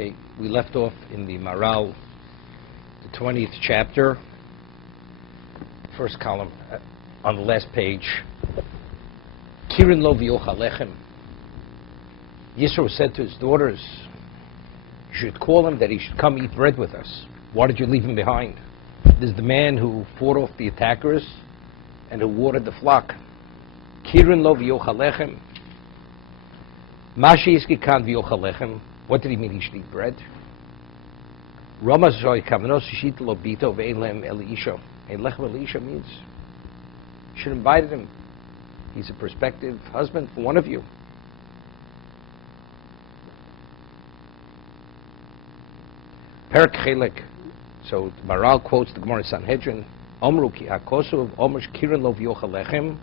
Okay, we left off in the Maral, the 20th chapter, first column, on the last page. Kirin lo v'yochal lechem. Yisro said to his daughters, you should call him that he should come eat bread with us. Why did you leave him behind? This is the man who fought off the attackers and who watered the flock. Kirin lo v'yochal lechem. Mashi iski kan v'yochal lechem. What did he mean he should eat bread? Ramaz zoy kavanos shishit lo bito ve'en lem eliisho. Ein lechem eliisho means you should invite him. He's a prospective husband for one of you. Perak Chelek. So the Maral quotes the Gemara Sanhedrin. Omru ki hakosov omer kirin lo v'yochal lechem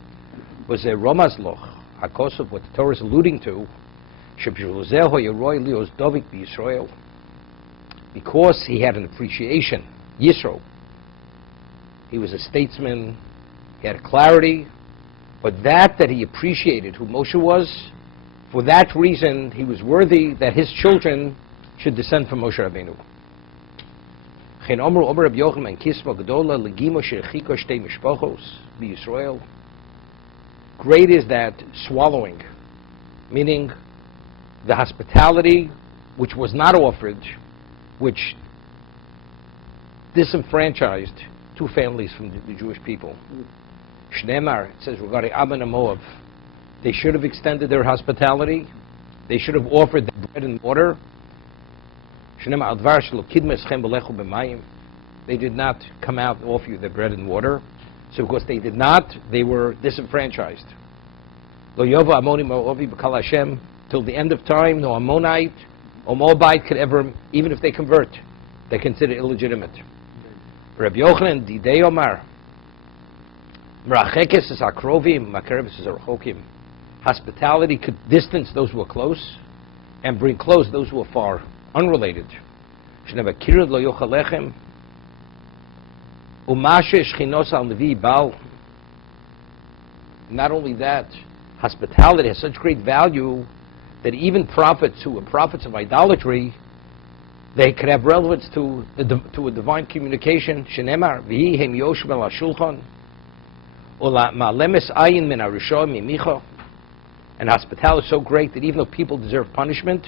was a Ramaz loch. Hakosov, what the Torah is alluding to, because he had an appreciation, Yisro. He was a statesman, he had a clarity, but that he appreciated who Moshe was, for that reason he was worthy that his children should descend from Moshe Rabbeinu. Great is that swallowing, meaning the hospitality which was not offered, which disenfranchised two families from the Jewish people. Shneimar, it says regarding Ammon and Moab, they should have extended their hospitality, they should have offered the bread and water. Shneimar advar shelo kidma eschem b'lechu b'mayim. They did not come out and offer you the bread and water. So because they did not, they were disenfranchised. Lo yova amonim ovi b'kal Hashem. Till the end of time, no Ammonite or Moabite could ever, even if they convert, they're considered illegitimate. Rabbi Yochanan Didei Omar, Merachekes is Akrovim, Makereves is Arachokim. Hospitality could distance those who are close and bring close those who are far, unrelated. Shneva Kirid lo yochal lechem, Umashe shchinos al nevi bal. Not only that, hospitality has such great value that even prophets who were prophets of idolatry, they could have relevance to a divine communication. Shenemar v'hi hem yoshim al hashulchan ola ma'alemes ayin min harishon mimicha. And hospitality is so great that even though people deserve punishment,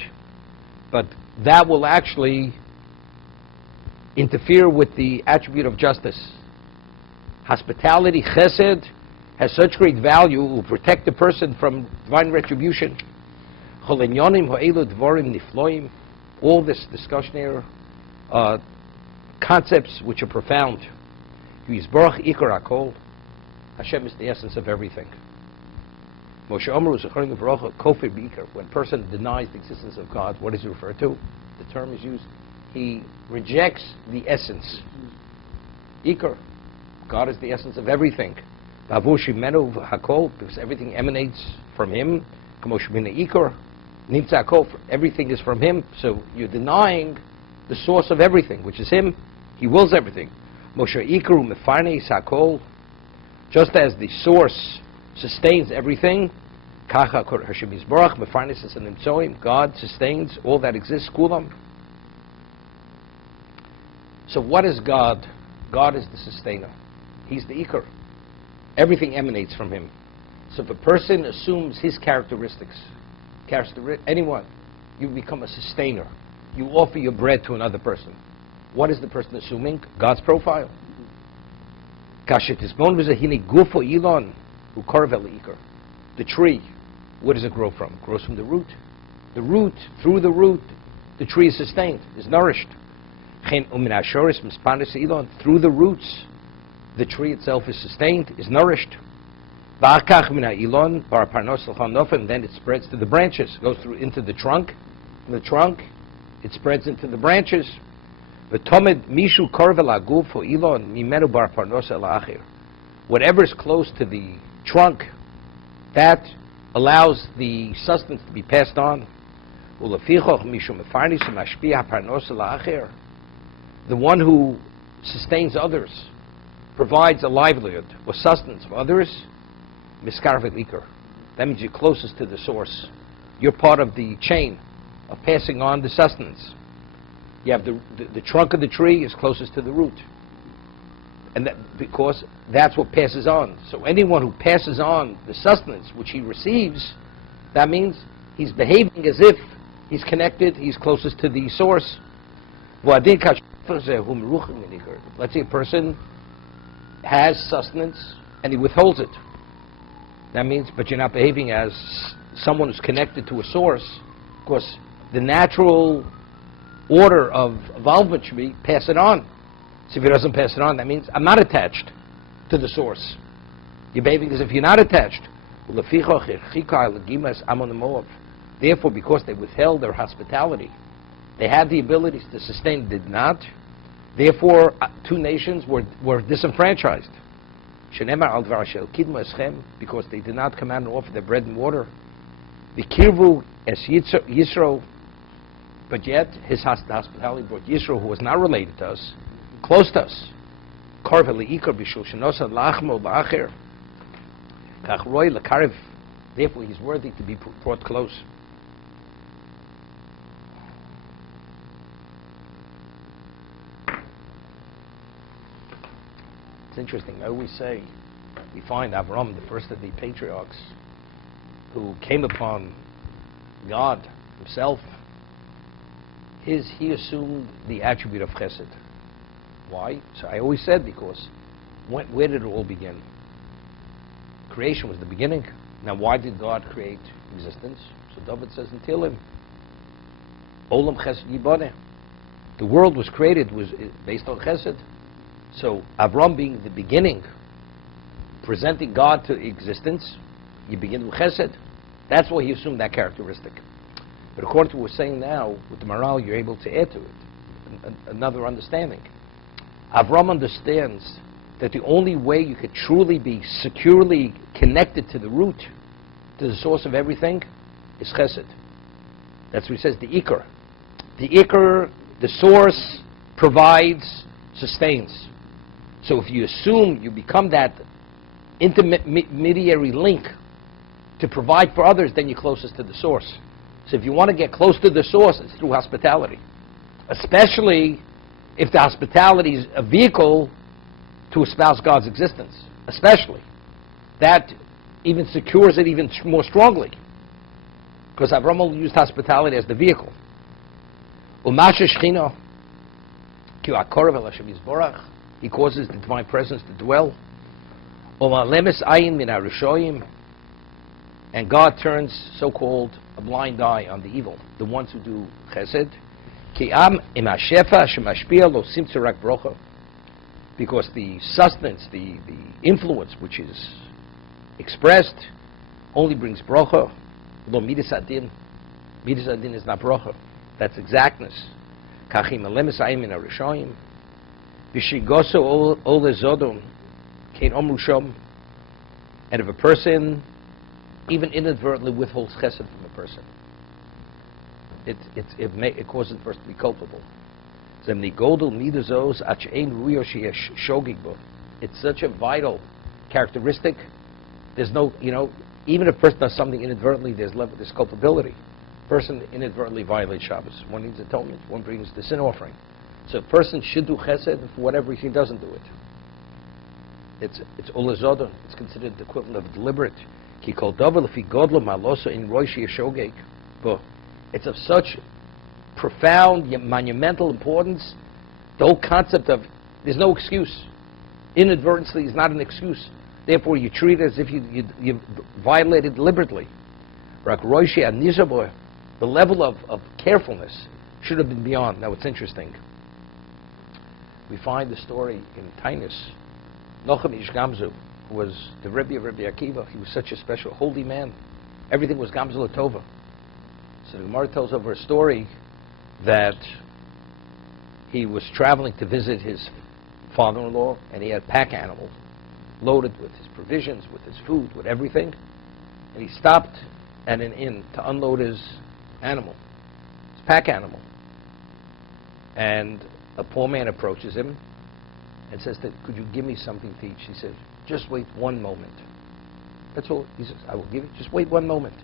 but that will actually interfere with the attribute of justice. Hospitality, chesed, has such great value, it will protect the person from divine retribution. All this discussion here, concepts which are profound. Hashem is the essence of everything. When a person denies the existence of God, what is it referred to? The term is used. He rejects the essence. Ikar. God is the essence of everything. Because everything emanates from Him. Everything is from Him, so you're denying the source of everything, which is Him. He wills everything. Just as the source sustains everything, God sustains all that exists. So what is God? God is the sustainer. He's the Ikar. Everything emanates from Him. So if a person assumes His characteristics, anyone, you become a sustainer. You offer your bread to another person. What is the person assuming? God's profile. The tree, where does it grow from? It grows from the root. Through the root, the tree is sustained, is nourished. Through the roots, the tree itself is sustained, is nourished. And then it spreads to the branches, goes through into the trunk. From the trunk, it spreads into the branches. Whatever is close to the trunk, that allows the sustenance to be passed on. The one who sustains others, provides a livelihood or sustenance for others, miskarvet ikar. That means you're closest to the source. You're part of the chain of passing on the sustenance. You have the trunk of the tree is closest to the root. And because that's what passes on. So anyone who passes on the sustenance which he receives, that means he's behaving as if he's connected, he's closest to the source. Let's say a person has sustenance and he withholds it. That means, but you're not behaving as someone who's connected to a source, because the natural order of involvement should be pass it on. So if he doesn't pass it on, that means I'm not attached to the source. You're behaving as if you're not attached. Therefore, because they withheld their hospitality, they had the abilities to sustain, did not. Therefore, two nations were disenfranchised. Because they did not come out and offer their bread and water. The Kirvu es Yisro, but yet his hospitality brought Yisro, who was not related to us, close to us. Therefore, he's worthy to be brought close. It's interesting. I always say, we find Avram, the first of the patriarchs, who came upon God himself, he assumed the attribute of chesed. Why? So I always said, because where did it all begin? Creation was the beginning. Now why did God create existence? So David says in Tehillim, Olam chesed yiboneh. The world was created, was based on chesed. So Avram being the beginning, presenting God to existence, you begin with chesed. That's why he assumed that characteristic. But according to what we're saying now, with the morale, you're able to add to it another understanding. Avram understands that the only way you could truly be securely connected to the root, to the source of everything, is chesed. That's what he says, the ikar. The ikar, the source, provides, sustains. So if you assume you become that intermediary link to provide for others, then you're closest to the source. So if you want to get close to the source, it's through hospitality. Especially if the hospitality is a vehicle to espouse God's existence. Especially. That even secures it even more strongly. Because Avram used hospitality as the vehicle. He causes the divine presence to dwell. And God turns so-called a blind eye on the evil, the ones who do chesed. Because the sustenance, the influence which is expressed only brings brocha. Although midas adin is not brocha. That's exactness. And if a person even inadvertently withholds chesed from a person, it causes the person to be culpable. It's such a vital characteristic. There's no, even if a person does something inadvertently, there's culpability. A person inadvertently violates Shabbos. One needs atonement. One brings the sin offering. So a person should do chesed, and for whatever reason he doesn't do it. It's olazodon. It's considered the equivalent of deliberate. But it's of such profound, monumental importance. The whole concept of there's no excuse. Inadvertently is not an excuse. Therefore, you treat it as if you violated deliberately. The level of carefulness should have been beyond. Now, it's interesting. We find the story in Tainus. Nochem Ish Gamzu, who was the Rebbe of Rabbi Akiva, he was such a special, holy man. Everything was Gamzu Latova. So the Gemara tells over a story that he was traveling to visit his father-in-law, and he had pack animals loaded with his provisions, with his food, with everything. And he stopped at an inn to unload his animal, his pack animal. And a poor man approaches him and says, could you give me something to eat? She said, just wait one moment. That's all. He says, I will give you, just wait one moment.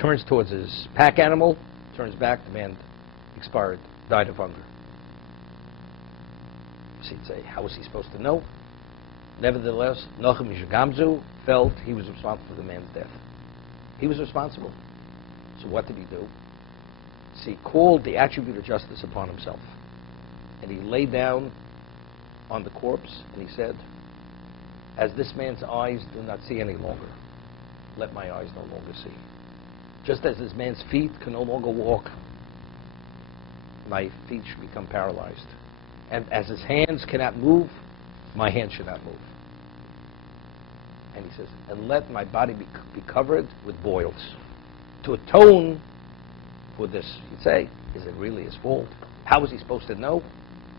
Turns towards his pack animal, turns back, the man expired died of hunger. So you'd say, how was he supposed to know? Nevertheless, Nochem Ish Gamzu felt he was responsible for the man's death. He was responsible. So what did he do? So he called the attribute of justice upon himself. And he lay down on the corpse and he said, as this man's eyes do not see any longer, let my eyes no longer see. Just as this man's feet can no longer walk, my feet should become paralyzed. And as his hands cannot move, my hands should not move. And he says, and let my body be covered with boils to atone for this. You'd say, is it really his fault? How was he supposed to know?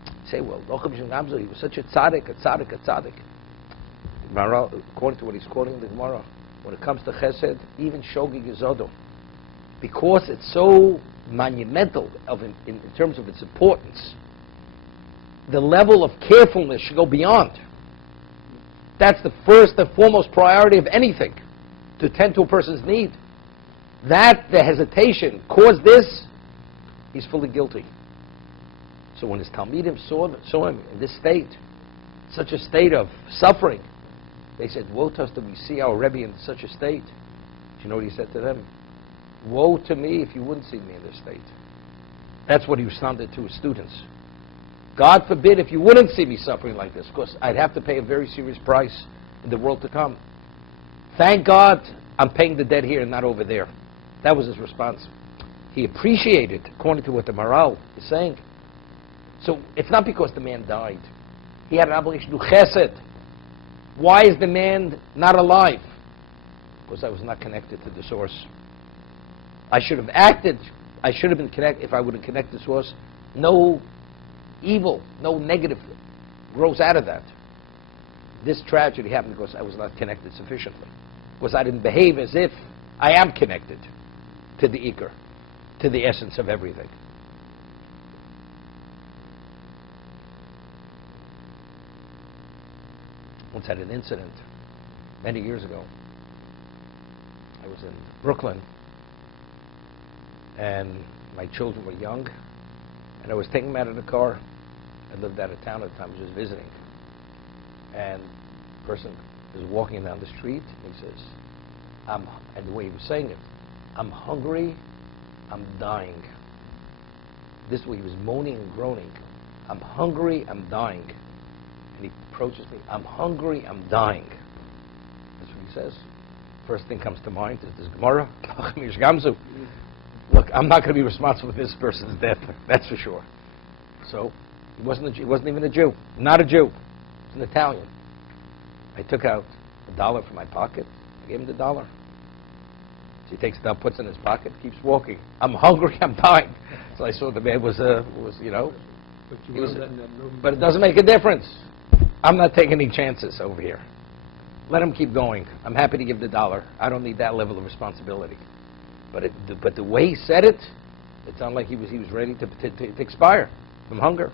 You say, well, he was such a tzaddik. According to what he's quoting in the Gemara, when it comes to chesed, even shogig is odo. Because it's so monumental in terms of its importance, the level of carefulness should go beyond. That's the first and foremost priority of anything, to attend to a person's need. That the hesitation caused this, he's fully guilty. So when his Talmidim saw him in this state, such a state of suffering, they said, woe to us that we see our Rebbe in such a state. Do you know what he said to them? Woe to me if you wouldn't see me in this state. That's what he responded to his students. God forbid if you wouldn't see me suffering like this, because I'd have to pay a very serious price in the world to come. Thank God I'm paying the debt here and not over there. That was his response. He appreciated, according to what the Maral is saying. So it's not because the man died. He had an obligation to do chesed. Why is the man not alive? Because I was not connected to the source. I should have acted. I should have been connected. If I would have connected to the source, no evil, no negative grows out of that. This tragedy happened because I was not connected sufficiently. Because I didn't behave as if I am connected to the Iker, to the essence of everything. Once had an incident many years ago. I was in Brooklyn and my children were young and I was taking them out of the car. I lived out of town at the time, I was just visiting. And a person was walking down the street and he says, and the way he was saying it, I'm hungry, I'm dying. This way he was moaning and groaning. I'm hungry, I'm dying. And he approaches me, I'm hungry, I'm dying. That's what he says. First thing comes to mind is this Gemara. Look, I'm not going to be responsible for this person's death, that's for sure. So, he wasn't even a Jew. Not a Jew. He's an Italian. I took out $1 from my pocket. I gave him the $1. So he takes it out, puts it in his pocket, keeps walking. I'm hungry, I'm dying. So I saw the man was you know. But it doesn't make a difference. I'm not taking any chances over here. Let him keep going. I'm happy to give the $1. I don't need that level of responsibility. But the way he said it, it sounded like he was ready to expire from hunger.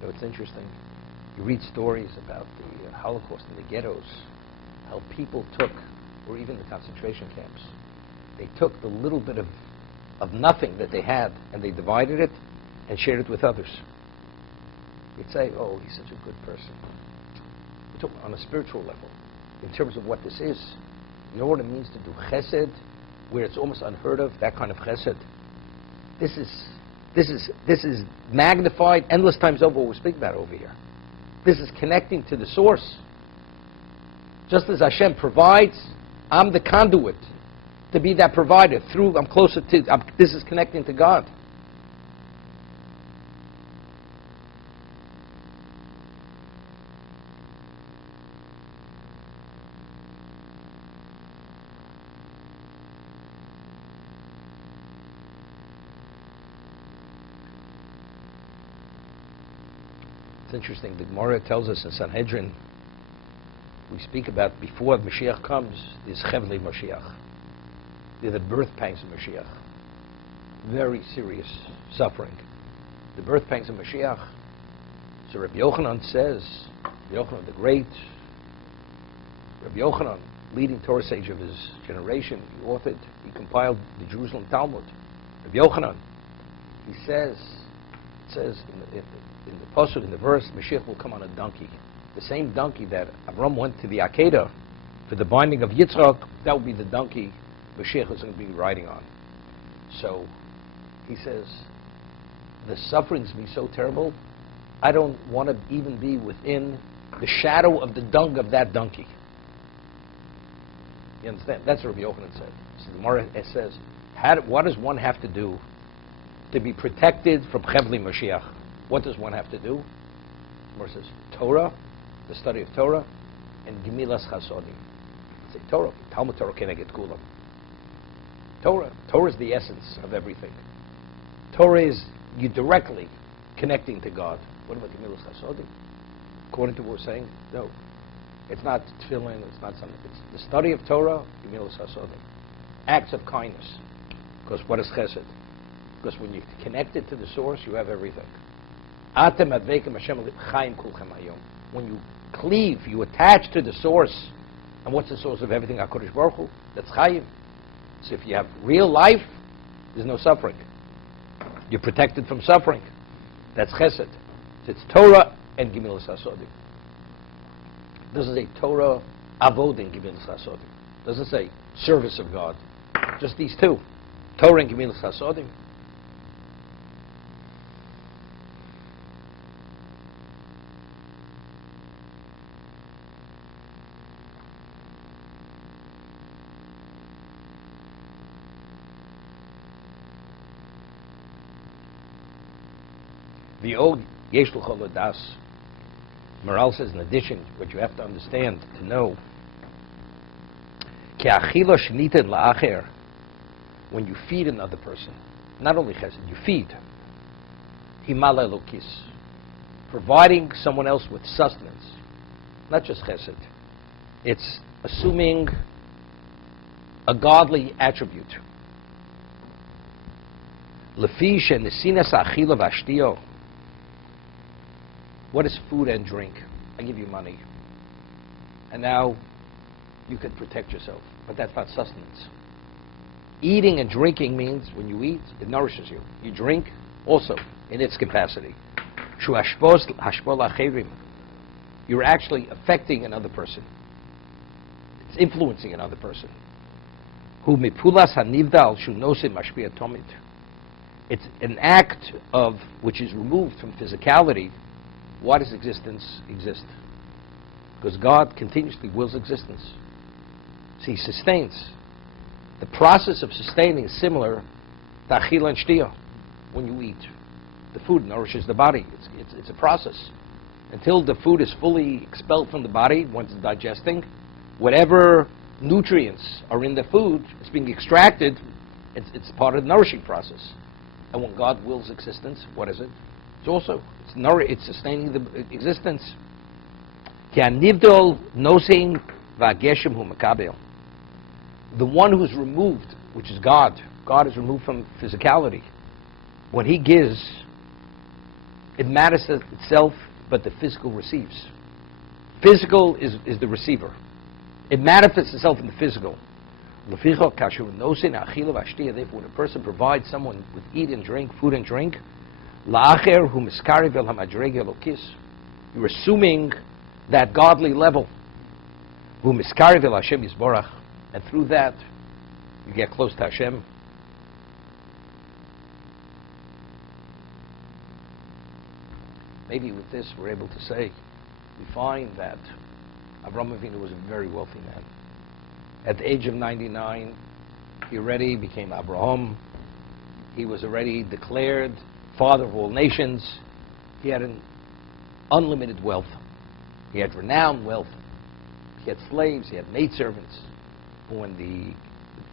You know, it's interesting. You read stories about the Holocaust and the ghettos, how people took, or even the concentration camps, they took the little bit of nothing that they had and they divided it and shared it with others. You'd say, oh, he's such a good person. We're talking on a spiritual level, in terms of what this is. You know what it means to do chesed, where it's almost unheard of, that kind of chesed? This is magnified endless times over what we speak about over here. This is connecting to the source. Just as Hashem provides, I'm the conduit to be that provider. I'm closer to, this is connecting to God. It's interesting, the Gemara tells us in Sanhedrin, we speak about before Mashiach comes, is Chevli Mashiach. They're the birth pangs of Mashiach. Very serious suffering. The birth pangs of Mashiach. So Rabbi Yochanan says, Rabbi Yochanan the Great, Rabbi Yochanan leading Torah sage of his generation. He compiled the Jerusalem Talmud. Rabbi Yochanan, he says, it says in the pasuk, in the verse, Mashiach will come on a donkey. The same donkey that Avram went to the Akedah for the binding of Yitzchak, that will be the donkey Mashiach is going to be riding on. So he says, the sufferings be so terrible, I don't want to even be within the shadow of the dung of that donkey. You understand? That's what Rabbi Yochanan said. So the Gemara says, what does one have to do to be protected from Chevli Mashiach? What does one have to do? The Gemara says, Torah, the study of Torah, and Gemilas Chasodim. Say Torah, Talmud Torah Keneged Kulam. Torah is the essence of everything. Torah is you directly connecting to God. What about Gemilas Chasodim? According to what we're saying, no. It's not tefillin, it's not something. It's the study of Torah, Gemilas Chasodim. Acts of kindness. Because what is chesed? Because when you connect it to the source, you have everything. Atem adveikim Hashem chayim kulchem hayom. When you cleave, you attach to the source. And what's the source of everything? HaKadosh Baruch Hu. That's chayim. So if you have real life, there's no suffering. You're protected from suffering. That's chesed. So it's Torah and Gemilas Hasodim. Doesn't say Torah, Avod, and Gemilas Hasodim. Doesn't say service of God. Just these two. Torah and Gemilas Hasodim. The old Yesh L'chol Das. Maral says, in addition, what you have to understand, to know, Ki achila shniten la'acher, when you feed another person, not only chesed, you feed, himala lokis, providing someone else with sustenance, not just chesed. It's assuming a godly attribute. Lefi shenesinas achila v'ashtio. What is food and drink? I give you money. And now you can protect yourself. But that's not sustenance. Eating and drinking means when you eat, it nourishes you. You drink also in its capacity. You're actually affecting another person. It's influencing another person. It's an act of which is removed from physicality. Why does existence exist? Because God continuously wills existence. So He sustains. The process of sustaining is similar to achila and shtiya. When you eat, the food nourishes the body. It's a process. Until the food is fully expelled from the body, once it's digesting, whatever nutrients are in the food is being extracted. It's part of the nourishing process. And when God wills existence, what is it? It's sustaining the existence. The one who's removed, which is God. God is removed from physicality. When He gives, it manifests itself, but the physical receives. Physical is the receiver. It manifests itself in the physical. Therefore, when a person provides someone with eat and drink, food and drink, you're assuming that godly level. And through that, you get close to Hashem. Maybe with this, we're able to say, we find that Avraham Avinu was a very wealthy man. At the age of 99, he already became Abraham. He was already declared father of all nations. He had an unlimited wealth. He had renowned wealth. He had slaves. He had maidservants. When the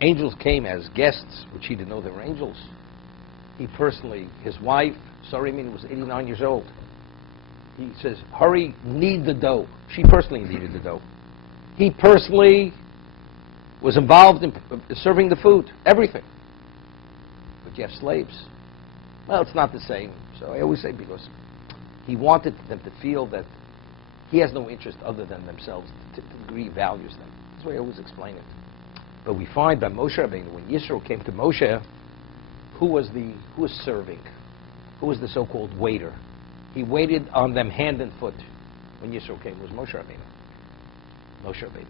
angels came as guests, which he didn't know they were angels, he personally, his wife, Sarimini, was 89 years old. He says, hurry, knead the dough. She personally kneaded the dough. He personally was involved in serving the food, everything. But you have slaves. Well, it's not the same. So I always say, because he wanted them to feel that he has no interest other than themselves, to the degree he values them. the way I always explain it. But we find by Moshe Rabbeinu, when Yisro came to Moshe, who was serving? Who was the so-called waiter? He waited on them hand and foot when Yisro came. It was Moshe Rabbeinu. Moshe Rabbeinu.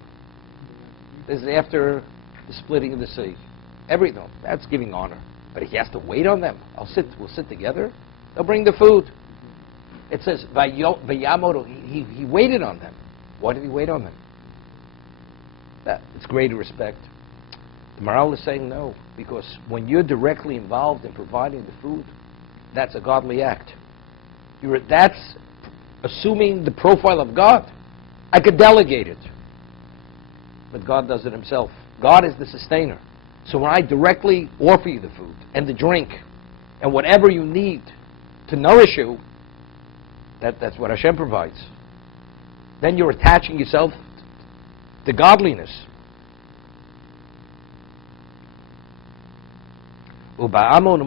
This is after the splitting of the sea. No, that's giving honor. But he has to wait on them. We'll sit together. They'll bring the food. It says, Vayamodo, he waited on them. Why did he wait on them? It's greater respect. The Maharal is saying no, because when you're directly involved in providing the food, that's a godly act. That's assuming the profile of God. I could delegate it, but God does it himself. God is the sustainer. So when I directly offer you the food and the drink and whatever you need to nourish you, that's what Hashem provides. Then you're attaching yourself to godliness. When Avon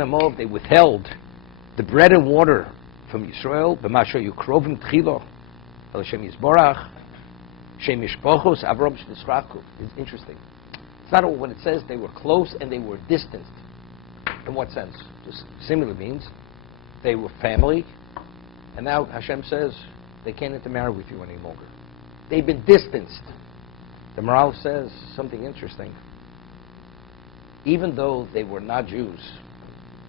and Moab, they withheld the bread and water from Yisrael, it's interesting. It's not all when it says they were close and they were distanced. In what sense? Just similarly means they were family, and now Hashem says they can't intermarry with you any longer. They've been distanced. The Maharal says something interesting. Even though they were not Jews,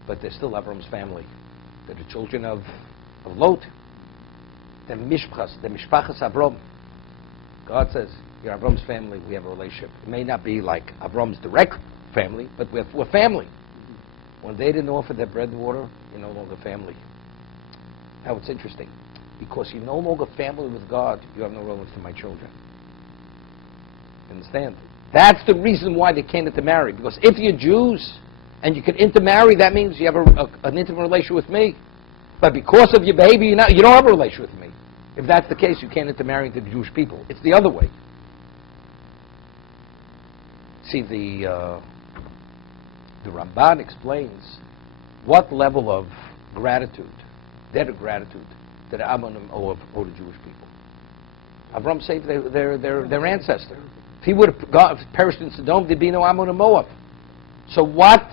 but they're still Avram's family. They're the children of Lot. The Mishpachas Avram. God says, you're Avram's family, we have a relationship. It may not be like Avram's direct family, but we're family. When they didn't offer their bread and water, you're no longer family. Now it's interesting. Because you're no longer family with God, you have no relevance to my children. Understand? That's the reason why they can't intermarry. Because if you're Jews and you can intermarry, that means you have an intimate relation with me. But because of your behavior, you don't have a relation with me. If that's the case, you can't intermarry into the Jewish people. It's the other way. See, the Ramban explains what level of gratitude, debt of gratitude, that Ammon owe the Jewish people. Avram saved their ancestor. If he would have perished in Sodom, there'd be no Ammon and Moab. So what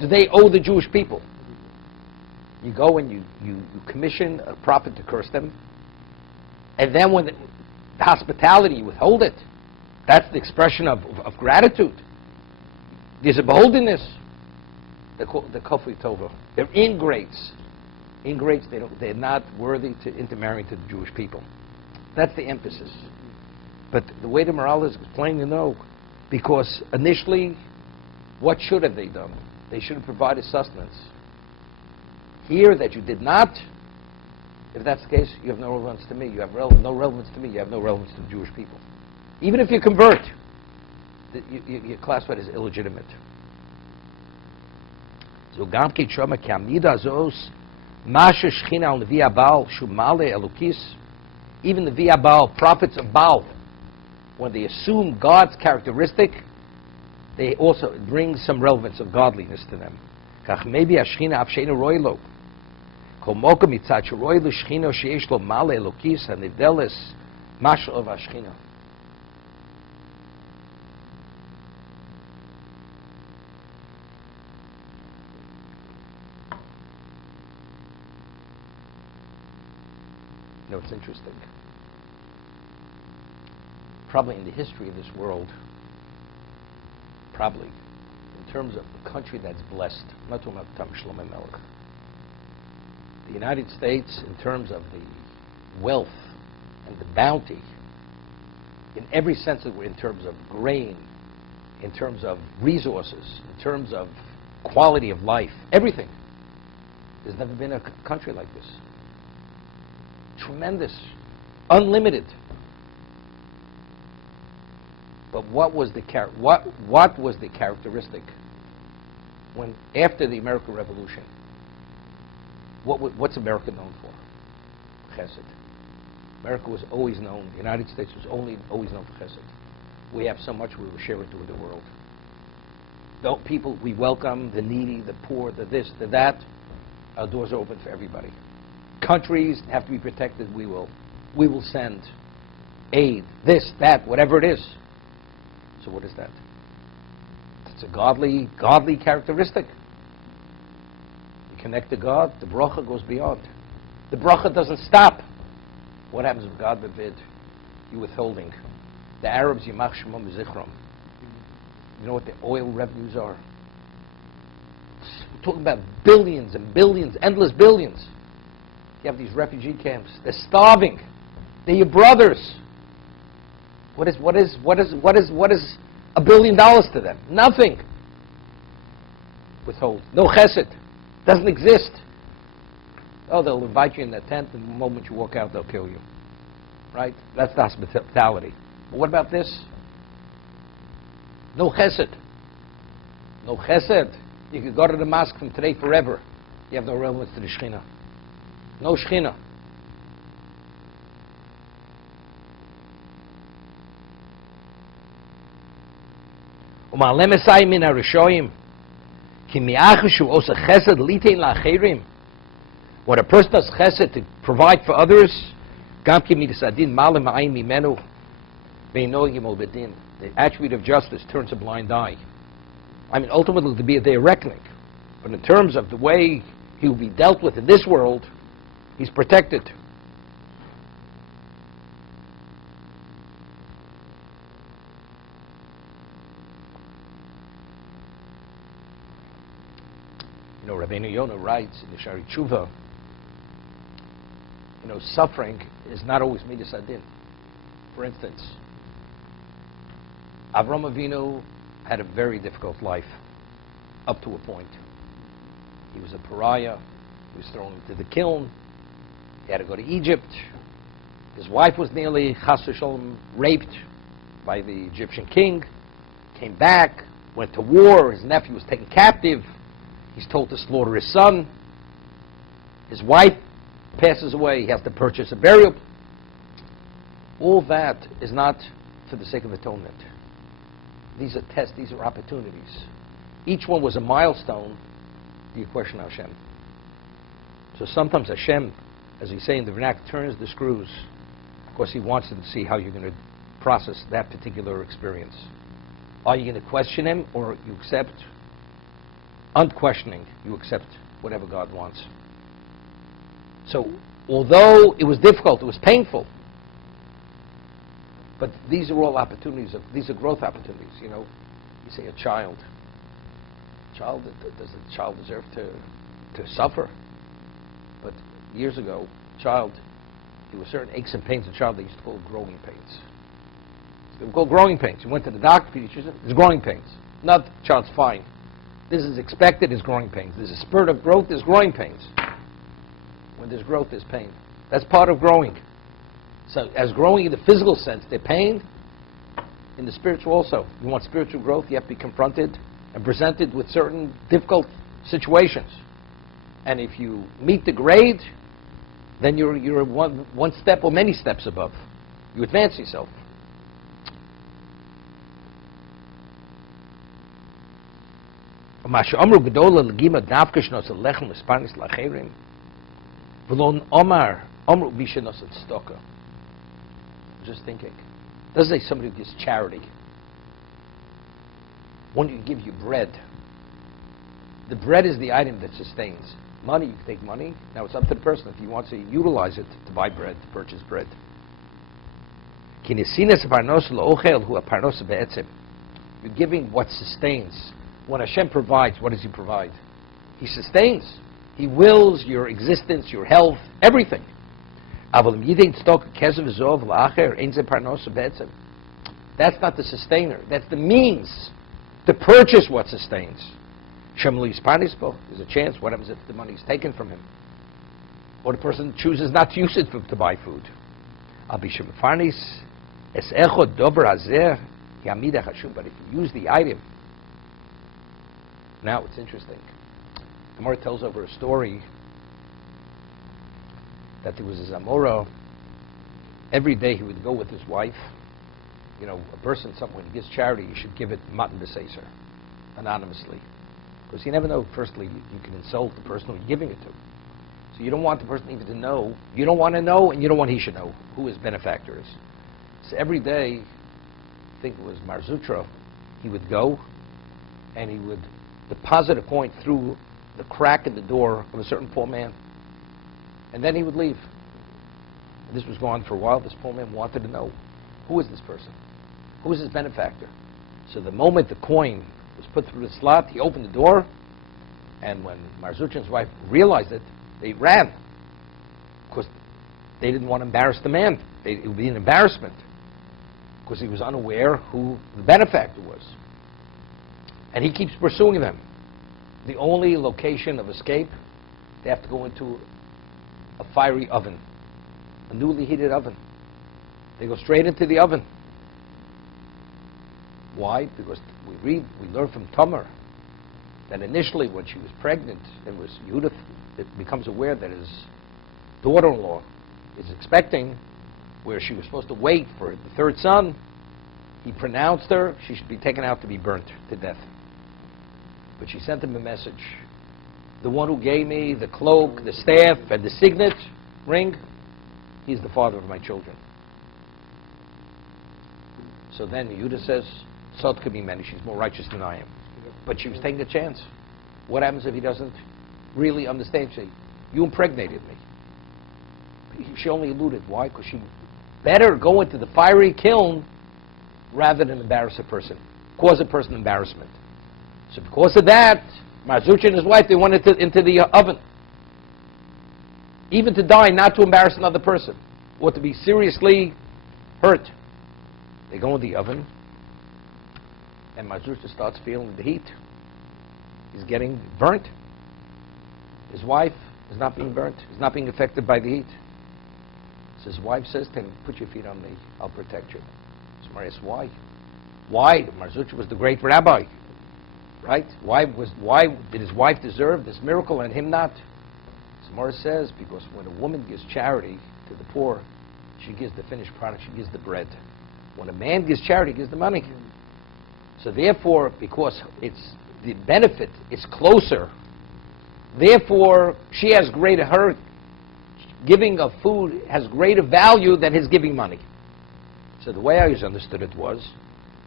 do they owe the Jewish people? You go and you commission a prophet to curse them, and then when the hospitality, you withhold it. That's the expression of gratitude. There's a beholdenness. They're Kofli Tova. They're ingrates. Ingrates, they're not worthy to intermarry to the Jewish people. That's the emphasis. But the way the Maharal is explaining, because initially, what should have they done? They should have provided sustenance. Here, that you did not, if that's the case, you have no relevance to me. You have no relevance to me. You have no relevance to the Jewish people. Even if you convert, you're classified as illegitimate. So, even the Via Baal, prophets of Baal, when they assume God's characteristic, they also bring some relevance of godliness to them. It's interesting. Probably in the history of this world, in terms of a country that's blessed, I'm not talking about Tam Shlomo Melech. The United States, in terms of the wealth and the bounty, in every sense of it, in terms of grain, in terms of resources, in terms of quality of life, everything. There's never been a country like this. Tremendous, unlimited. But what was the characteristic when after the American Revolution? What's America known for? Chesed. America was always known. The United States was always known for chesed. We have so much we will share it with the world. We welcome the needy, the poor, the this, the that. Our doors are open for everybody. countries have to be protected, we will send aid, this, that, whatever it is. So what is that? It's a godly characteristic. You connect to God, the bracha goes beyond. The bracha doesn't stop. What happens if God forbid you're withholding? The Arabs, Yimach Shemam Zichram. You know what the oil revenues are? We're talking about billions and billions, endless billions. You have these refugee camps. They're starving. They're your brothers. What is $1 billion to them? Nothing. Withhold. No chesed. Doesn't exist. Oh, they'll invite you in their tent, and the moment you walk out, they'll kill you. Right? That's the hospitality. But what about this? No chesed. No chesed. You could go to the mosque from today forever. You have no relevance to the Shekhinah. No Shekhinah. U'ma'alem min harishoyim ki mi'achashu osa chesed litein la'acherim. When a person does chesed to provide for others, gam ki midas adin ma'alem ma'ayin mimenu ve'noigim ol bedin. The attribute of justice turns a blind eye. I mean, ultimately, to be a day of reckoning. But in terms of the way he will be dealt with in this world, he's protected. You know, Rabbeinu Yonah writes in the Shari Tshuva, you know, suffering is not always midas adin. For instance, Avram Avinu had a very difficult life, up to a point. He was a pariah. He was thrown into the kiln. He had to go to Egypt. His wife was nearly, chas v'sholom, raped by the Egyptian king. Came back, went to war. His nephew was taken captive. He's told to slaughter his son. His wife passes away. He has to purchase a burial. All that is not for the sake of atonement. These are tests, these are opportunities. Each one was a milestone. Do you question Hashem? So sometimes Hashem, as we say in the vernacular, turns the screws. Of course, he wants to see how you're going to process that particular experience. Are you going to question him, or you accept, unquestioning, you accept whatever God wants? So, although it was difficult, it was painful, but these are all opportunities, these are growth opportunities. You know, you say a child, does the child deserve to suffer? But years ago, there were certain aches and pains in the child they used to call growing pains. They were called growing pains. You went to the doctor, pediatrician, there's growing pains. Not, child's fine. This is expected, there's growing pains. There's a spurt of growth, there's growing pains. When there's growth, there's pain. That's part of growing. So as growing in the physical sense, there's pain. In the spiritual also. You want spiritual growth, you have to be confronted and presented with certain difficult situations. And if you meet the grade, then you're one step or many steps above. You advance yourself. Just thinking. Doesn't say somebody who gives charity. One who gives you bread. The bread is the item that sustains. Money, you can take money. Now it's up to the person if he wants to utilize it to buy bread, to purchase bread. You're giving what sustains. When Hashem provides, what does He provide? He sustains. He wills your existence, your health, everything. That's not the sustainer. That's the means to purchase what sustains. Shemini, there's a chance. What happens if the money is taken from him? Or the person chooses not to use it to buy food? But if you use the item, now it's interesting. The Gemara tells over a story that there was a Zamora. Every day he would go with his wife. You know, a person, someone who gives charity, you should give it matan b'seiser, anonymously. Because you never know, firstly, you can insult the person who you're giving it to. So you don't want the person even to know. You don't want to know, and you don't want he should know who his benefactor is. So every day, I think it was Mar Zutra, he would go and he would deposit a coin through the crack in the door of a certain poor man. And then he would leave. This was going on for a while. This poor man wanted to know, who is this person? Who is his benefactor? So the moment the coin was put through the slot, he opened the door, and when Mar Zutra's wife realized it, they ran. Because they didn't want to embarrass the man. It would be an embarrassment. Because he was unaware who the benefactor was. And he keeps pursuing them. The only location of escape, they have to go into a fiery oven, a newly heated oven. They go straight into the oven. Why? Because we learn from Tamar that initially when she was pregnant, Judith becomes aware that his daughter-in-law is expecting, where she was supposed to wait for the third son. He pronounced her, she should be taken out to be burnt to death. But she sent him a message. The one who gave me the cloak, the staff, and the signet ring, he's the father of my children. So then Yehuda says, Sod could be many, she's more righteous than I am. But she was taking a chance. What happens if he doesn't really understand? Say, you impregnated me. She only alluded. Why? Because she better go into the fiery kiln rather than embarrass a person, cause a person embarrassment. So because of that, Mar Zutra and his wife, they went into the oven. Even to die, not to embarrass another person, or to be seriously hurt. They go in the oven, and Mar Zutra starts feeling the heat. He's getting burnt. His wife is not being burnt. He's not being affected by the heat. So his wife says to him, put your feet on me, I'll protect you. So Mar asks, why? Why? Mar Zutra was the great rabbi. Right? Why did his wife deserve this miracle and him not? So Mar says, because when a woman gives charity to the poor, she gives the finished product, she gives the bread. When a man gives charity, he gives the money. So therefore, because the benefit is closer, therefore she has her giving of food has greater value than his giving money. So the way I always understood it was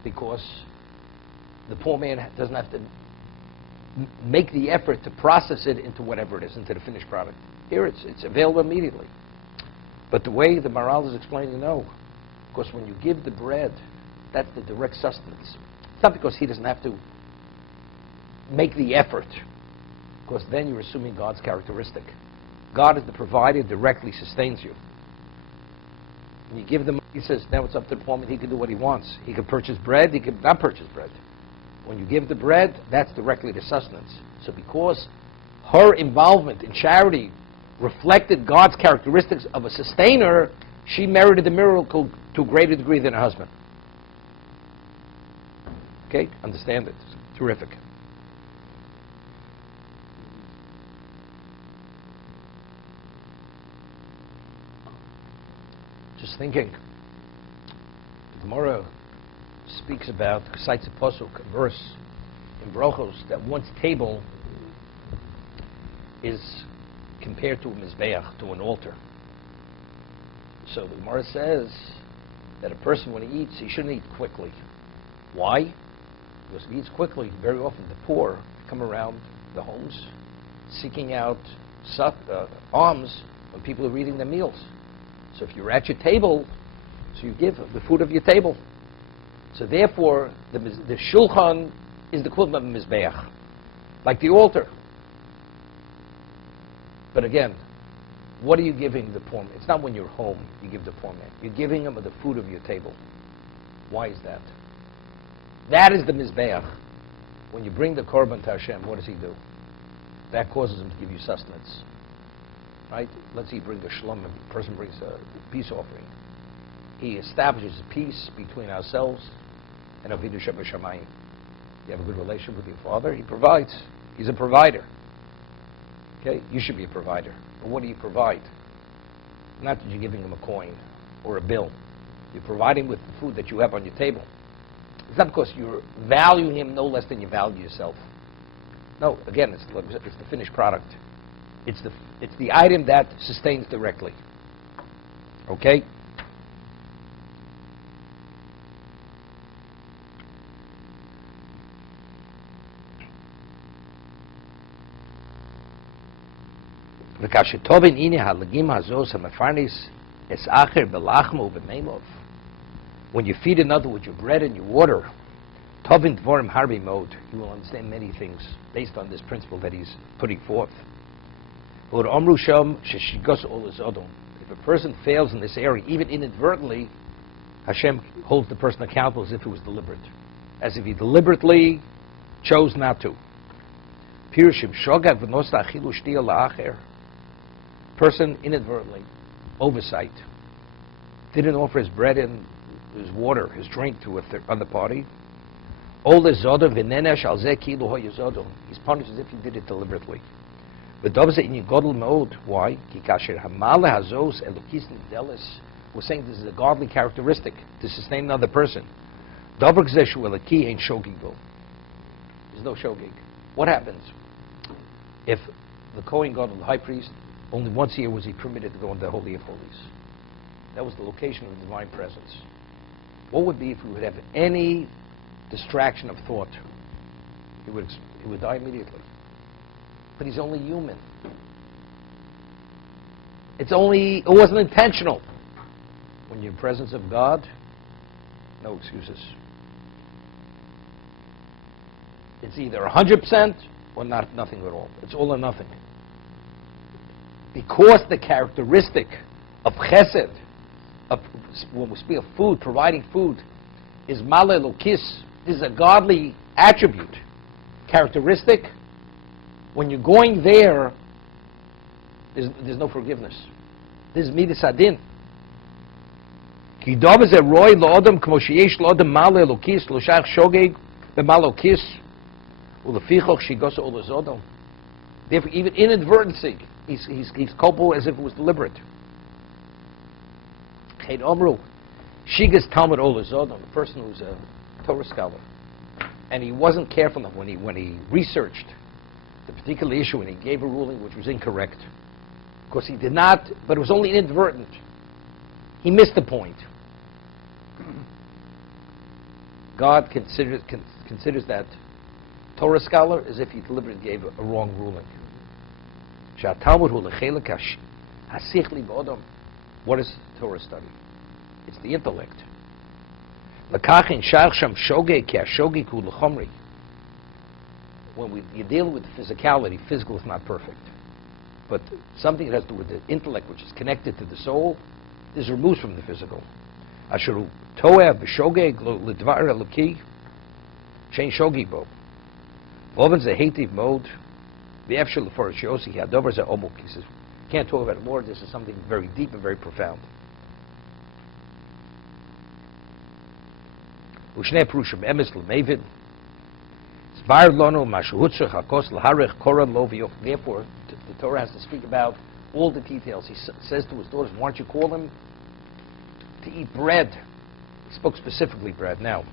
because the poor man doesn't have to make the effort to process it into whatever it is, into the finished product. Here it's available immediately. But the way the Maral is explaining, no. Because when you give the bread, that's the direct sustenance. It's not because he doesn't have to make the effort, because then you're assuming God's characteristic. God is the provider, directly sustains you. When you give the money, he says, now it's up to the poor man, he can do what he wants. He can purchase bread, he can not purchase bread. When you give the bread, that's directly the sustenance. So because her involvement in charity reflected God's characteristics of a sustainer, she merited the miracle to a greater degree than her husband. Okay? Understand it. Terrific. Just thinking, the Gemara speaks about, cites a pasuk, a verse in Brochos, that one's table is compared to a mizbeach, to an altar. So the Gemara says that a person, when he eats, he shouldn't eat quickly. Why? Because if he eats quickly, very often the poor come around the homes seeking out alms when people are eating their meals. So if you're at your table, so you give the food of your table. So therefore, the shulchan is the equivalent of a mizbeach, like the altar. But again, what are you giving the poor man? It's not when you're home you give the poor man. You're giving him the food of your table. Why is that? That is the mizbeach. When you bring the korban to Hashem, what does he do? That causes him to give you sustenance. Right? Let's say you bring a shlom, a person brings a peace offering. He establishes peace between ourselves and Avidu Shamayim. You have a good relationship with your father, he provides. He's a provider. Okay? You should be a provider. But what do you provide? Not that you're giving him a coin or a bill. You're providing with the food that you have on your table. It's not because you're valuing him no less than you value yourself. No, again, it's the finished product. It's the item that sustains directly. Okay? When you feed another with your bread and your water, you will understand many things based on this principle that he's putting forth. If a person fails in this area, even inadvertently, Hashem holds the person accountable as if it was deliberate, as if he deliberately chose not to. Person inadvertently, oversight, didn't offer his bread and his water, his drink to other party. He's punished as if he did it deliberately. Why? We're saying this is a godly characteristic to sustain another person. There's no shogeg. What happens if the Kohen Gadol, the high priest, only once a year was he permitted to go into the Holy of Holies? That was the location of the divine presence. What would be if we would have any distraction of thought? He would die immediately. But he's only human. It wasn't intentional. When you're in the presence of God, no excuses. It's either 100% or nothing at all. It's all or nothing. Because the characteristic of chesed, when we speak of food, providing food, is male lokis. This is a godly attribute, characteristic. When you're going there, there's no forgiveness. This is midas hadin. Ki dav ze roy lo'adam kmo sheyesh lo'adam male lokis lo shach shogeg b'male lokis u'lefichoch shigos olazodom. Therefore, even inadvertency, he's culpable as if it was deliberate. Ched Omru, Shigas Talmud Olazodom, a person who's a Torah scholar, and he wasn't careful enough when he researched the particular issue and he gave a ruling which was incorrect. Of course, he did not, but it was only inadvertent. He missed the point. God considers that Torah scholar as if he deliberately gave a wrong ruling. What is Torah study? It's the intellect. When you deal with physicality, physical is not perfect. But something that has to do with the intellect, which is connected to the soul, is removed from the physical. Asheru toeh b'shogeg l'dvar eloki shein shogeg bo. V'oven ze hativ mode v'efshel l'forish yosi ha'dover ze omuk. He says, can't talk about it more. This is something very deep and very profound. U'shnei perushim emes l'mevid. Therefore, the Torah has to speak about all the details. He says to his daughters, why don't you call them to eat bread? He spoke specifically bread. Now,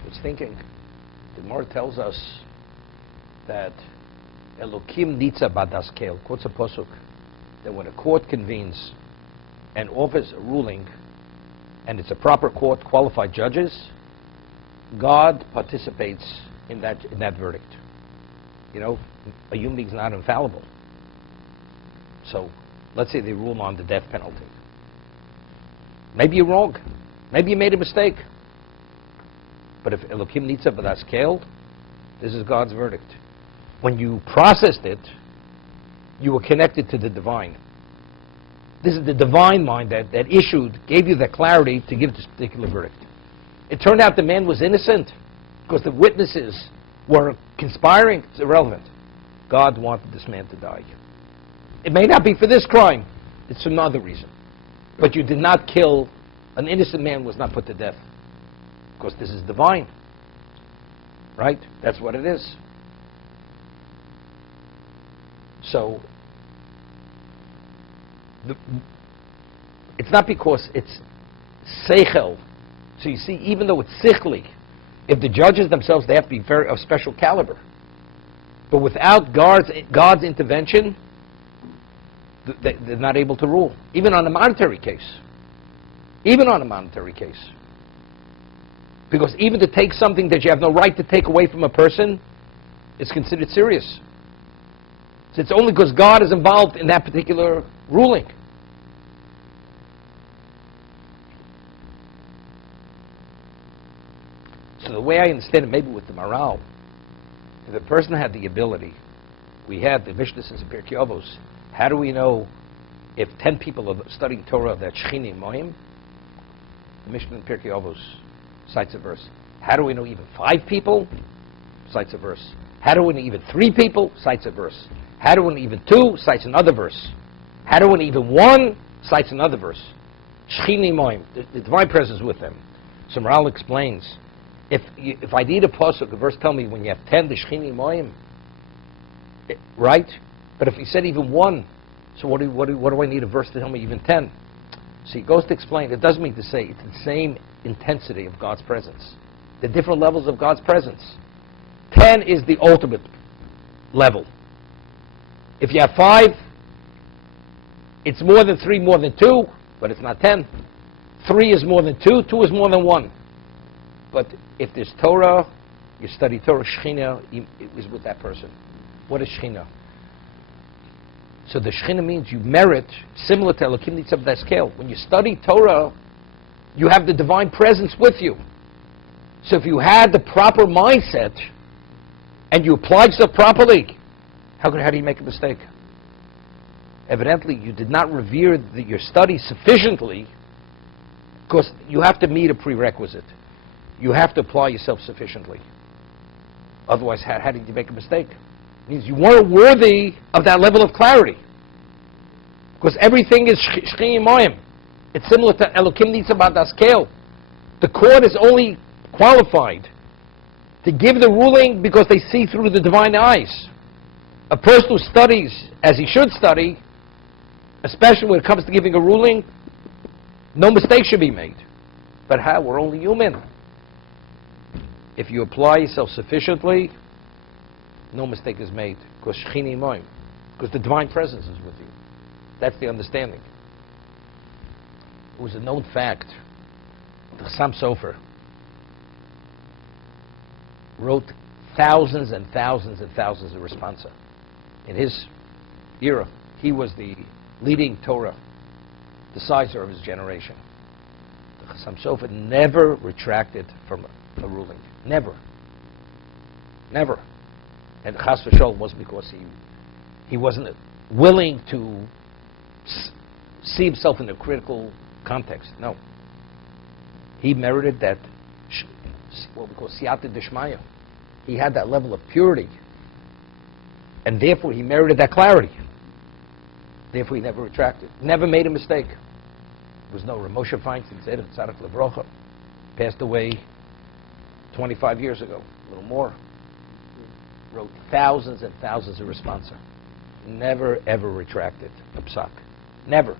I was thinking, the Gemara tells us that Elokim nitza badaskel, quotes a posuk, that when a court convenes and offers a ruling, and it's a proper court, qualified judges, God participates in that verdict. You know, a human being's not infallible. So, let's say they rule on the death penalty. Maybe you're wrong. Maybe you made a mistake. But if Elokim nitza badaskel, this is God's verdict. When you processed it, you were connected to the divine. This is the divine mind that gave you the clarity to give this particular verdict. It turned out the man was innocent because the witnesses were conspiring. It's irrelevant. God wanted this man to die. It may not be for this crime. It's another reason. But you did not kill, an innocent man was not put to death. Because this is divine. Right? That's what it is. So, It's not because it's seichel. So you see, even though it's sichli, if the judges themselves, they have to be very of special caliber. But without God's intervention, they're not able to rule. Even on a monetary case. Even on a monetary case. Because even to take something that you have no right to take away from a person is considered serious. So it's only because God is involved in that particular ruling. So the way I understand it, maybe with the morale, if a person had the ability, we had the Mishnah says in Pirkei Avos, how do we know if 10 people are studying Torah that Shemini Moim? The Mishnah in Pirkei Avos cites a verse. How do we know even 5 people? Cites a verse. How do we know even 3 people? Cites a verse. How do we know even 2? Cites another verse. How do we know even 1? Cites another verse. Shemini Moim, the divine presence with them. So Maral explains, if I need a pasuk, the verse tell me when you have 10, the Shemini Moim, right? But if he said even 1, so what do I need a verse to tell me even 10? So he goes to explain, it doesn't mean to say it's the same intensity of God's presence. The different levels of God's presence. 10 is the ultimate level. If you have 5, it's more than 3, more than 2, but it's not 10. 3 is more than 2, 2 is more than 1. But if there's Torah, you study Torah, Shechina is with that person. What is Shechina? So the Shechina means you merit, similar to Elokim Nitzav Deskel. When you study Torah, you have the divine presence with you. So if you had the proper mindset and you applied stuff properly, how do you make a mistake? Evidently, you did not revere your study sufficiently, because you have to meet a prerequisite. You have to apply yourself sufficiently. Otherwise, how did you make a mistake? It means you weren't worthy of that level of clarity. Because everything is Shechini Moim. It's similar to Elokim Nitzav Deskel. The court is only qualified to give the ruling because they see through the divine eyes. A person who studies as he should study, especially when it comes to giving a ruling, no mistake should be made. But how? We're only human. If you apply yourself sufficiently, no mistake is made. Because Shechini Moim. Because the divine presence is with you. That's the understanding. It was a known fact. The Chassam Sofer wrote thousands and thousands and thousands of responsa. In his era, he was the leading Torah decider of his generation. The Chassam Sofer never retracted from a ruling. Never. Never. And Chas v'Sholom was because he wasn't willing to see himself in a critical context. No. He merited that, what we call siyata d'shmaya. He had that level of purity. And therefore he merited that clarity. Therefore he never retracted. Never made a mistake. There was no Moshe Feinstein, Zedek Tzadok Levrocha, passed away 25 years ago, a little more. Wrote thousands and thousands of responsa. Never ever retracted a psak. Never.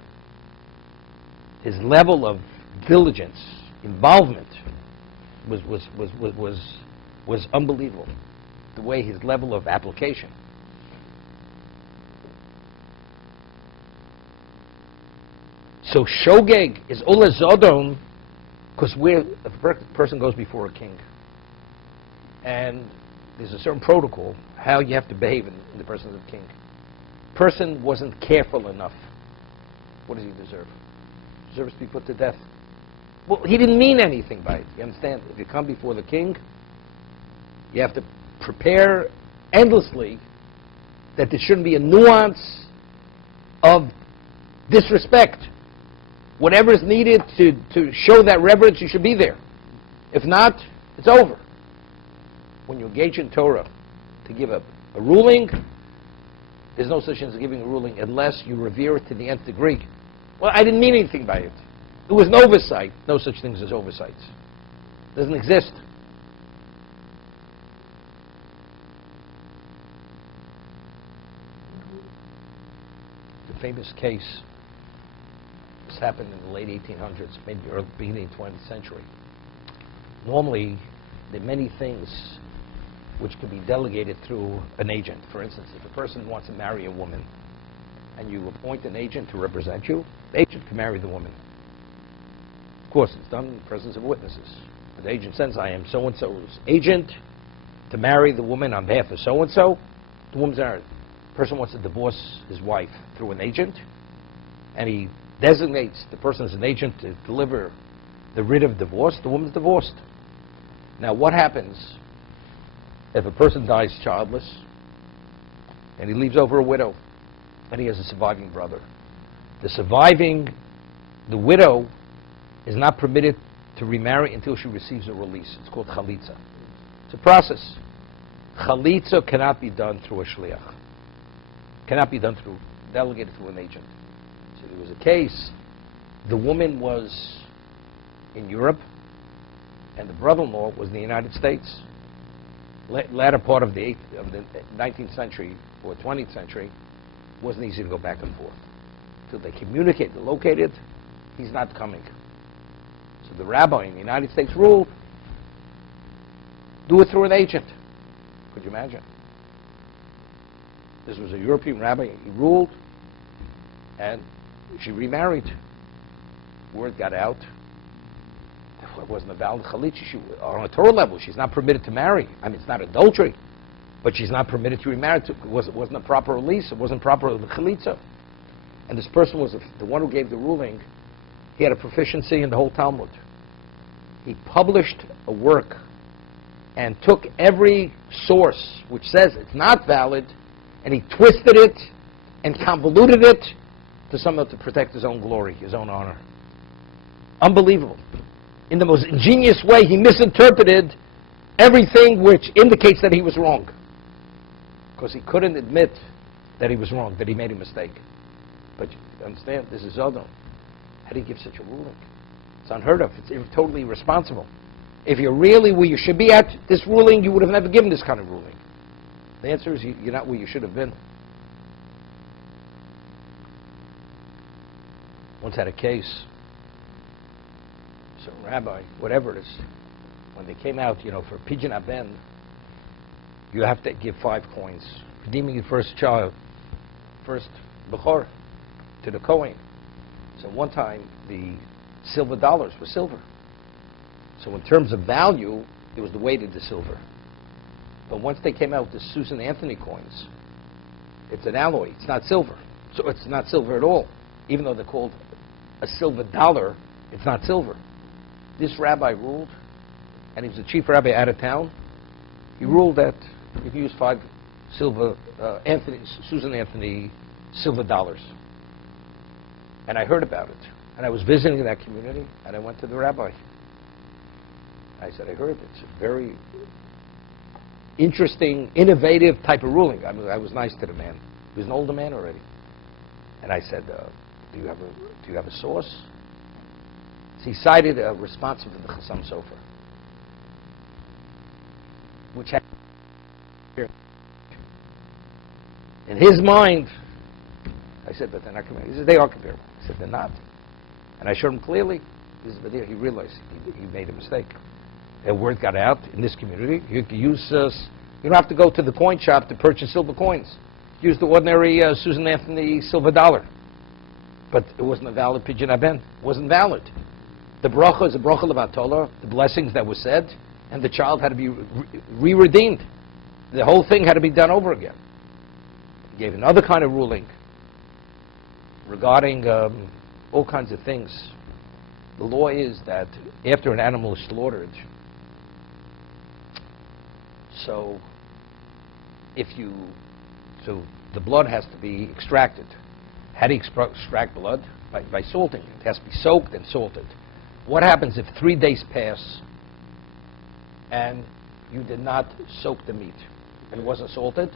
His level of diligence, involvement, was unbelievable. The way his level of application. So shogeg is ola zodon, because a person goes before a king, and there's a certain protocol how you have to behave in the presence of the king. Person wasn't careful enough. What does he deserve? He deserves to be put to death. Well, he didn't mean anything by it. You understand? If you come before the king, you have to prepare endlessly that there shouldn't be a nuance of disrespect. Whatever is needed to show that reverence, you should be there. If not, it's over. When you engage in Torah to give a ruling, there's no such thing as giving a ruling unless you revere it to the nth degree. Well, I didn't mean anything by it. It was an oversight. No such things as oversights. It doesn't exist. The famous case, happened in the late 1800s, maybe early beginning 20th century. Normally, there are many things which can be delegated through an agent. For instance, if a person wants to marry a woman and you appoint an agent to represent you, the agent can marry the woman. Of course, it's done in the presence of witnesses. The agent says, I am so-and-so's agent to marry the woman on behalf of so-and-so. The woman's married. The person wants to divorce his wife through an agent, and he designates the person as an agent to deliver the writ of divorce. The woman's divorced. Now, what happens if a person dies childless and he leaves over a widow and he has a surviving brother? The widow is not permitted to remarry until she receives a release. It's called chalitza. It's a process. Chalitza cannot be done through a shliach. Cannot be done delegated through an agent. So there was a case, the woman was in Europe and the brother-in-law was in the United States. Latter part of the 19th century or 20th century, it wasn't easy to go back and forth. Until they communicated, located, he's not coming. So the rabbi in the United States ruled, do it through an agent. Could you imagine? This was a European rabbi, he ruled, and she remarried. Word got out. It wasn't a valid chalitza. On a Torah level, she's not permitted to marry. I mean, it's not adultery, but she's not permitted to remarry. It wasn't a proper release. It wasn't proper chalitza. And this person was the one who gave the ruling. He had a proficiency in the whole Talmud. He published a work and took every source which says it's not valid, and he twisted it and convoluted it to somehow to protect his own glory, his own honor. Unbelievable. In the most ingenious way, he misinterpreted everything which indicates that he was wrong. Because he couldn't admit that he was wrong, that he made a mistake. But you understand, this is Zodom. How do you give such a ruling? It's unheard of. It's totally irresponsible. If you're really where you should be at this ruling, you would have never given this kind of ruling. The answer is you're not where you should have been. Once had a case. So rabbi, whatever it is, when they came out, for Pidyon Aben, you have to give 5 coins. Redeeming your first child, first Bechor, to the Kohen. So one time, the silver dollars were silver. So in terms of value, it was the weight of the silver. But once they came out with the Susan Anthony coins, it's an alloy. It's not silver. So it's not silver at all. Even though they're called a silver dollar, it's not silver. This rabbi ruled, and he was the chief rabbi out of town. He ruled that you can use 5 silver Susan Anthony silver dollars. And I heard about it. And I was visiting that community, and I went to the rabbi. I said, I heard it's a very interesting, innovative type of ruling. I mean, I was nice to the man. He was an older man already. And I said, do you have a source? So he cited a response from the Chassam Sofer, which had in his mind. I said, but they're not comparable. He said, they are comparable. I said, they're not. And I showed him clearly. This is the video. He realized he made a mistake. A word got out in this community. You can use. You don't have to go to the coin shop to purchase silver coins. Use the ordinary Susan Anthony silver dollar. But it wasn't a valid Pidyon Aben. It wasn't valid. The bracha is a bracha levatollah, the blessings that were said, and the child had to be re-redeemed. The whole thing had to be done over again. He gave another kind of ruling regarding all kinds of things. The law is that after an animal is slaughtered, so the blood has to be extracted. How do you extract blood? By salting. It has to be soaked and salted. What happens if 3 days pass and you did not soak the meat and it wasn't salted?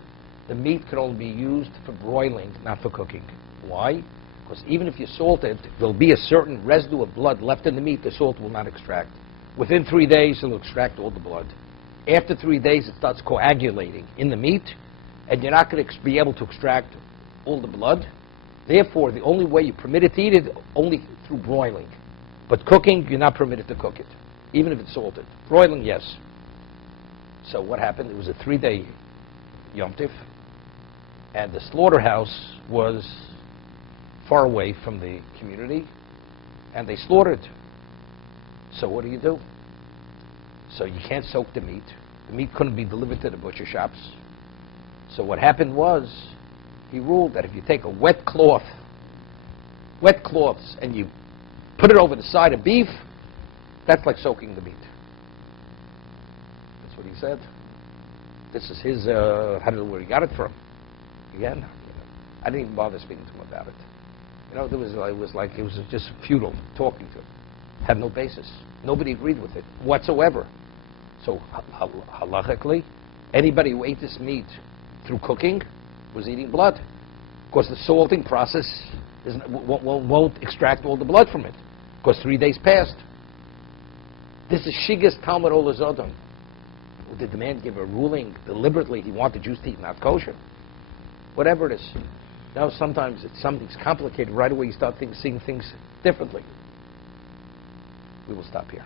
The meat could only be used for broiling, not for cooking. Why? Because even if you salt it, there'll be a certain residue of blood left in the meat the salt will not extract. Within 3 days, it'll extract all the blood. After 3 days, it starts coagulating in the meat, and you're not going to be able to extract all the blood. Therefore, the only way you're permitted to eat it, only through broiling. But cooking, you're not permitted to cook it, even if it's salted. Broiling, yes. So what happened? It was a 3-day Yom Tif, and the slaughterhouse was far away from the community, and they slaughtered. So what do? So you can't soak the meat. The meat couldn't be delivered to the butcher shops. So what happened was, he ruled that if you take a wet cloths, and you put it over the side of beef, that's like soaking the meat. That's what he said. This is his, I don't know where he got it from. Again, I didn't even bother speaking to him about it. It was just futile talking to him. Had no basis. Nobody agreed with it whatsoever. So halachically, anybody who ate this meat through cooking was eating blood. Because the salting process won't extract all the blood from it. Because 3 days passed. This is Shigas Talmud Olazodon. Did the man give a ruling deliberately he wanted Jews to eat not kosher? Whatever it is. Now sometimes something's complicated. Right away you start seeing things differently. We will stop here.